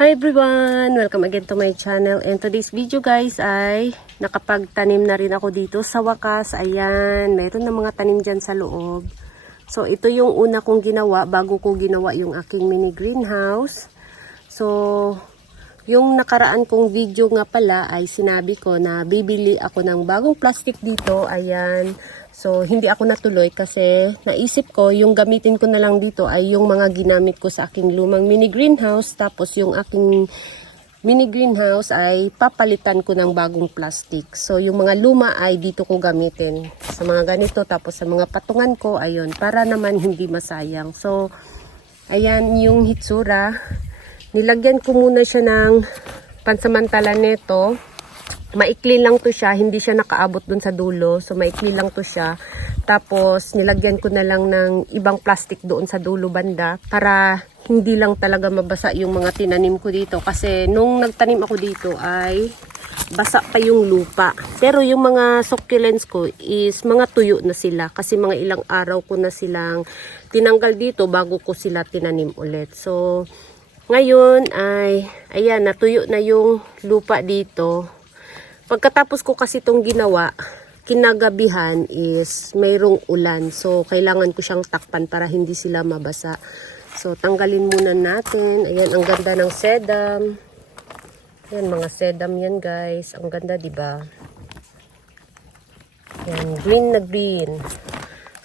Hi everyone! Welcome again to my channel. And today's video guys ay nakapagtanim na rin ako dito sa wakas. Ayan, mayroon na mga tanim dyan sa loob. So ito yung una kong ginawa bago ko ginawa yung aking mini greenhouse. So yung nakaraan kong video nga pala ay sinabi ko na bibili ako ng bagong plastic dito. Ayan. So, hindi ako natuloy kasi naisip ko yung gamitin ko na lang dito ay yung mga ginamit ko sa aking lumang mini greenhouse. Tapos yung aking mini greenhouse ay papalitan ko ng bagong plastic. So, yung mga luma ay dito ko gamitin sa mga ganito. Tapos sa mga patungan ko, ayun, para naman hindi masayang. So, ayan yung hitsura. Nilagyan ko muna siya ng pansamantala nito. Maikli lang to siya, hindi siya nakaabot dun sa dulo. So maikli lang to siya. Tapos nilagyan ko na lang ng ibang plastic doon sa dulo banda para hindi lang talaga mabasa yung mga tinanim ko dito. Kasi nung nagtanim ako dito ay basa pa yung lupa. Pero yung mga succulents ko is mga tuyo na sila. Kasi mga ilang araw ko na silang tinanggal dito bago ko sila tinanim ulit. So ngayon ay ayan, natuyo na yung lupa dito. Pagkatapos ko kasi itong ginawa, kinagabihan is mayroong ulan. So, kailangan ko siyang takpan para hindi sila mabasa. So, tanggalin muna natin. Ayan, ang ganda ng sedum. Ayan, mga sedum yan guys. Ang ganda, diba? Ayan, green na green.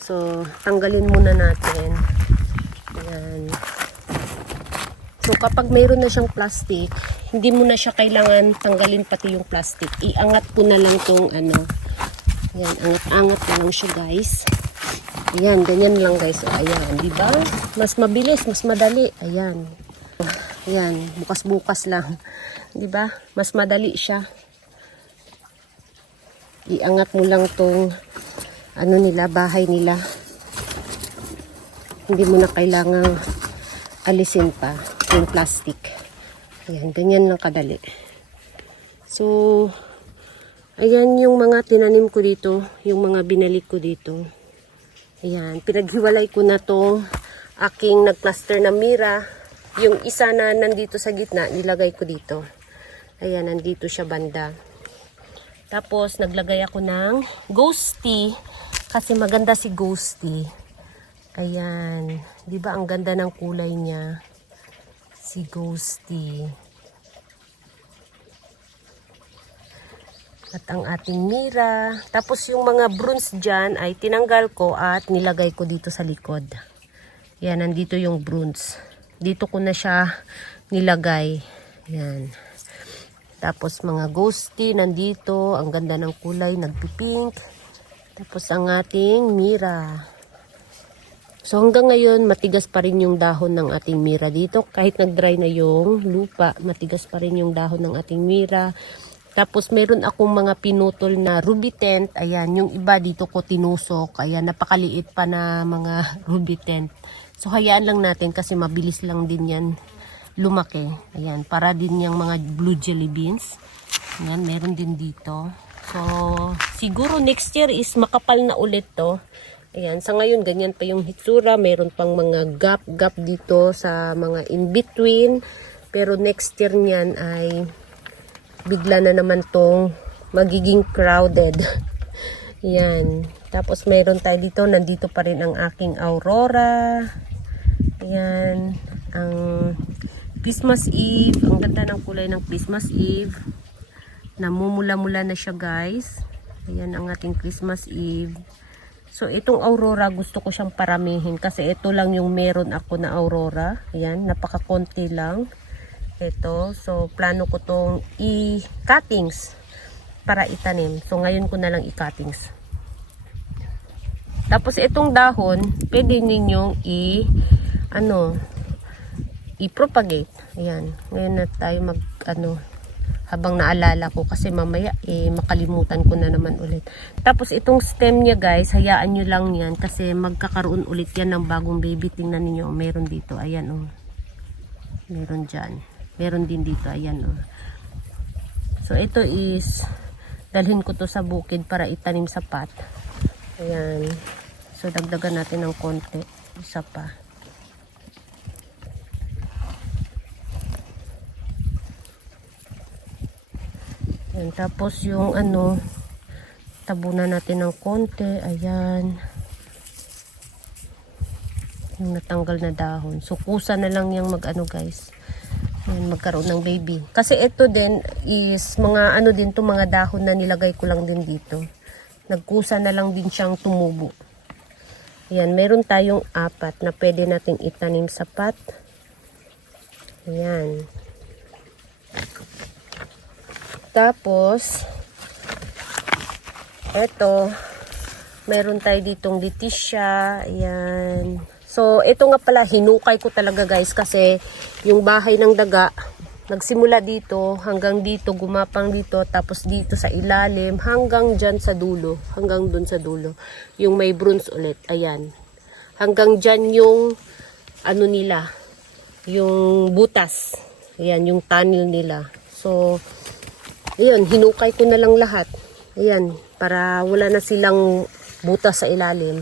So, tanggalin muna natin. Ayan. So, kapag mayroon na siyang plastic, hindi mo na siya kailangan tanggalin pati yung plastic. Iangat ko na lang tong ano. Ayan, angat-angat na lang siya guys. Ayan, ganyan lang guys. O, ayan, diba? Mas mabilis, mas madali. Ayan. Ayan, bukas-bukas lang. Diba? Mas madali siya. Iangat mo lang tong ano nila, bahay nila. Hindi mo na kailangang alisin pa yung plastic. Ayan, ganyan lang kadali. So, ayan yung mga tinanim ko dito, yung mga binalik ko dito. Ayan, pinaghiwalay ko na to aking nagplaster na mira. Yung isa na nandito sa gitna, nilagay ko dito. Ayan, nandito siya banda. Tapos, naglagay ako ng ghosty kasi maganda si ghosty. Ayan, di ba ang ganda ng kulay niya? Si ghosty. At ang ating mira. Tapos yung mga brooms dyan ay tinanggal ko at nilagay ko dito sa likod. Yan, nandito yung brooms. Dito ko na siya nilagay. Yan. Tapos mga ghosty nandito. Ang ganda ng kulay, nagpipink. Tapos ang ating mira. So hanggang ngayon, matigas pa rin yung dahon ng ating mira dito. Kahit nag-dry na yung lupa, matigas pa rin yung dahon ng ating mira. Tapos meron akong mga pinutol na ruby tent. Ayan, yung iba dito ko tinusok. Ayan, napakaliit pa na mga ruby tent. So hayaan lang natin kasi mabilis lang din yan lumaki. Ayan, para din yung mga blue jelly beans. Ayan, meron din dito. So siguro next year is makapal na ulit to. Ayan, sa ngayon ganyan pa yung hitsura, mayroon pang mga gap dito sa mga in-between. Pero next year niyan ay bigla na naman tong magiging crowded. Ayan, tapos mayroon tayo dito, nandito pa rin ang aking aurora. Ayan, ang Christmas Eve, ang ganda ng kulay ng Christmas Eve. Namumula-mula na siya guys. Ayan ang ating Christmas Eve. So, itong aurora, gusto ko siyang paramihin kasi ito lang yung meron ako na aurora. Ayan, napaka-konti lang. Ito. So, plano ko tong i-cuttings para itanim. So, ngayon ko na lang i-cuttings. Tapos, itong dahon, pwede ninyong i-propagate. Ayan. Ngayon na tayo habang naalala ko kasi mamaya makalimutan ko na naman ulit. Tapos itong stem niya guys, hayaan nyo lang yan kasi magkakaroon ulit yan ng bagong baby. Tingnan niyo, meron dito, ayan oh. Meron dyan. Meron din dito, ayan oh. So ito is dalhin ko to sa bukid para itanim sa pot. Ayan. So dagdagan natin ng konti. Isa pa. Yan, tapos yung ano, tabunan natin ng konti. Ayan. Yung natanggal na dahon. So, kusa na lang yung mag-ano guys. Yan, magkaroon ng baby. Kasi ito din is mga ano din to, mga dahon na nilagay ko lang din dito. Nagkusa na lang din siyang tumubo. Ayan, meron tayong 4 na pwede nating itanim sa pot. Ayan. Tapos, eto, meron tayo ditong Leticia. Ayan. So, ito nga pala, hinukay ko talaga guys kasi yung bahay ng daga, nagsimula dito, hanggang dito, gumapang dito, tapos dito sa ilalim, hanggang dyan sa dulo, hanggang dun sa dulo. Yung may bronze ulit, ayan. Hanggang dyan yung, ano nila, yung butas. Ayan, yung tunnel nila. So, ayan, hinukay ko na lang lahat. Ayan, para wala na silang butas sa ilalim.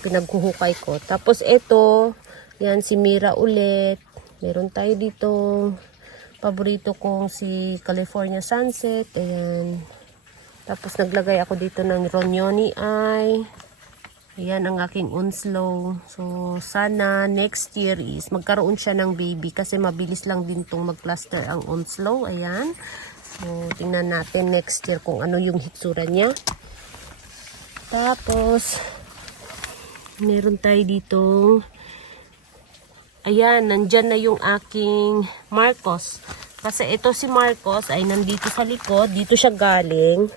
Pinaghuhukay ko. Tapos ito, yan, si Mira ulit. Meron tayo dito. Paborito kong si California Sunset. Ayan. Tapos naglagay ako dito ng Ronyoni Eye. Ayan ang aking Onslow. So sana next year is magkaroon siya ng baby. Kasi mabilis lang din tong mag-cluster ang Onslow. Ayan. So tingnan natin next year kung ano yung hitsura niya. Tapos meron tayo dito. Ayan, nandyan na yung aking Marcos. Kasi ito si Marcos ay nandito sa likod. Dito siya galing.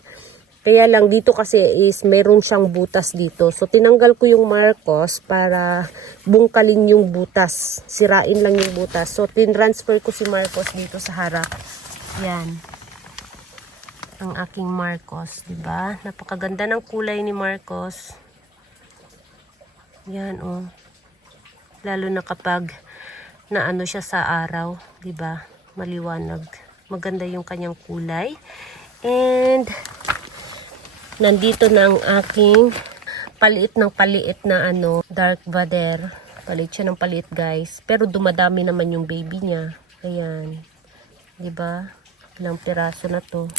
Kaya lang dito kasi is meron siyang butas dito. So tinanggal ko yung Marcos para bungkalin yung butas. Sirain lang yung butas. So tinransfer ko si Marcos dito sa harap. Yan. Ang aking Marcos. Diba? Napakaganda ng kulay ni Marcos. Yan oh. Lalo na kapag naano siya sa araw, 'di ba? Maliwanag. Maganda yung kanyang kulay. And nandito na ang aking paliit na ano, dark Vader. Paliit siya ng paliit, guys. Pero dumadami naman yung baby niya. Ayan. 'Di ba? Ilang piraso na 'to.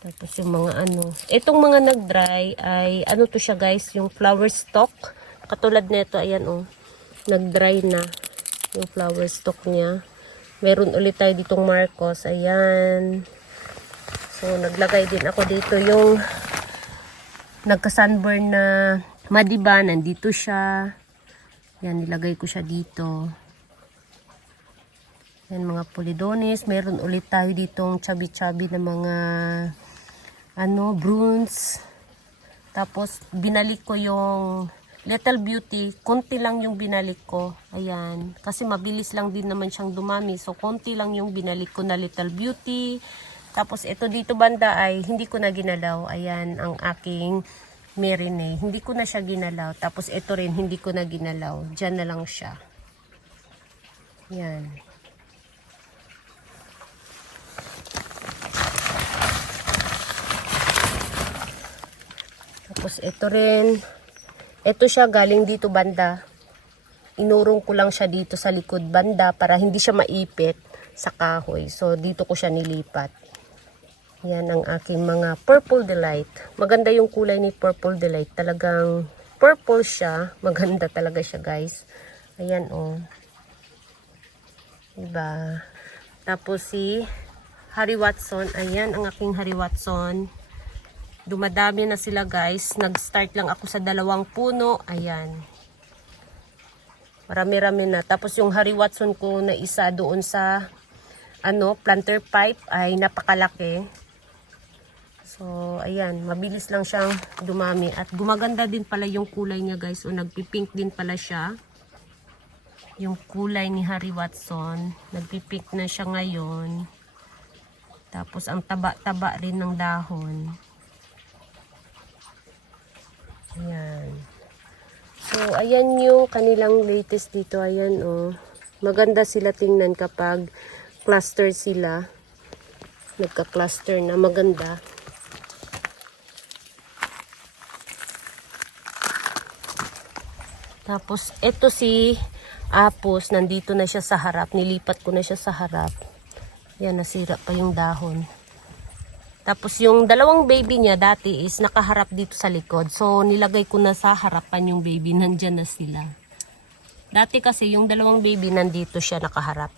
Tapos yung mga ano, itong mga nag-dry ay ano to siya, guys, yung flower stalk. Katulad nito, ayan oh, nag-dry na yung flower stalk niya. Meron ulit tayo ditong Marcos, ayan. So, naglagay din ako dito yung nagka-sunburn na Madiba, nandito siya. Yan, nilagay ko siya dito. Yan, mga Polidonis. Meron ulit tayo ditong chubby-chubby na mga ano, bruns. Tapos, binalik ko yung Little Beauty, konti lang yung binalik ko. Ayan. Kasi mabilis lang din naman siyang dumami. So, konti lang yung binalik ko na Little Beauty. Tapos, ito dito banda ay hindi ko na ginalaw. Ayan, ang aking Marinade. Hindi ko na siya ginalaw. Tapos, ito rin, hindi ko na ginalaw. Diyan na lang siya. Ayan. Tapos, ito rin. Ito siya galing dito banda. Inurong ko lang siya dito sa likod banda para hindi siya maipit sa kahoy. So, dito ko siya nilipat. Yan ang aking mga Purple Delight. Maganda yung kulay ni Purple Delight. Talagang purple siya. Maganda talaga siya, guys. Ayan, oh. Diba? Tapos si Harry Watson. Ayan ang aking Harry Watson. Dumadami na sila, guys. Nag-start lang ako sa 2 puno. Ayan. Marami-rami na. Tapos yung Harry Watson ko na isa doon sa ano, planter pipe ay napakalaki. So, ayan. Mabilis lang siyang dumami. At gumaganda din pala yung kulay niya, guys. O nagpipink din pala siya. Yung kulay ni Harry Watson. Nagpipink na siya ngayon. Tapos ang taba-taba rin ng dahon. Ayan. So, ayan yung kanilang latest dito. Ayan, oh. Maganda sila tingnan kapag cluster sila. Nagka-cluster na. Maganda. Tapos, ito si Apos. Nandito na siya sa harap. Nilipat ko na siya sa harap. Ayan, nasira pa yung dahon. Tapos yung dalawang baby niya dati is nakaharap dito sa likod. So nilagay ko na sa harapan yung baby. Nandyan na sila. Dati kasi yung dalawang baby nandito siya nakaharap.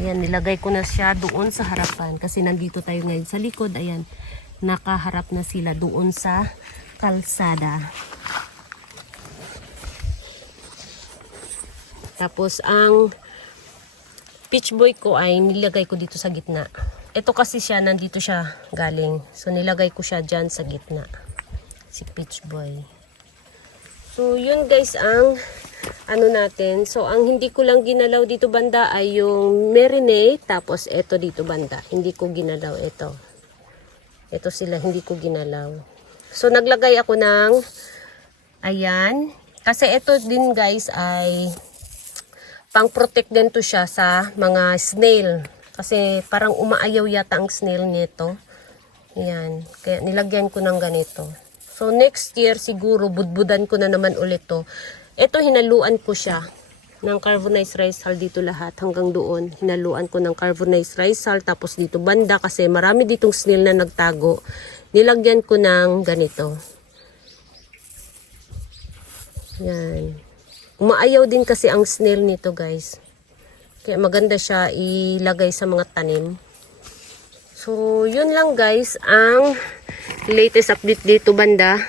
Ayan, nilagay ko na siya doon sa harapan. Kasi nandito tayo ngayon sa likod. Ayan, nakaharap na sila doon sa kalsada. Tapos ang peach boy ko ay nilagay ko dito sa gitna. Ito kasi siya, nandito siya galing. So, nilagay ko siya dyan sa gitna. Si Peach Boy. So, yun guys ang ano natin. So, ang hindi ko lang ginalaw dito banda ay yung marinade. Tapos, ito dito banda. Hindi ko ginalaw ito. Ito sila, hindi ko ginalaw. So, naglagay ako ng ayan. Kasi ito din guys ay pang-protect din to siya sa mga snail. Kasi parang umaayaw yata ang snail nito. Yan. Kaya nilagyan ko ng ganito. So next year siguro budbudan ko na naman ulit to. Ito hinaluan ko siya ng carbonized rice hull dito lahat hanggang doon. Hinaluan ko ng carbonized rice hull tapos dito banda kasi marami ditong snail na nagtago. Nilagyan ko ng ganito. Yan. Umaayaw din kasi ang snail nito guys. Kaya maganda siya ilagay sa mga tanim. So, yun lang guys ang latest update dito banda.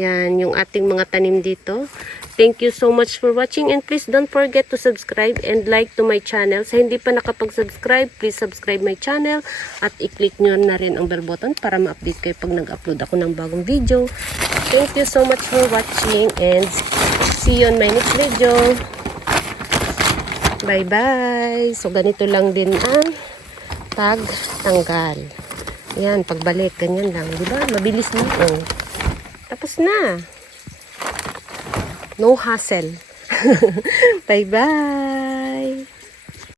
Yan, yung ating mga tanim dito. Thank you so much for watching and please don't forget to subscribe and like to my channel. Sa hindi pa nakapag-subscribe, please subscribe my channel at i-click nyo na rin ang bell button para ma-update kayo pag nag-upload ako ng bagong video. Thank you so much for watching and see you on my next video. Bye-bye. So, ganito lang din ang tanggal. Yan, pagbalik, ganyan lang. Diba? Mabilis na. Oh. Tapos na. No hassle. Bye-bye.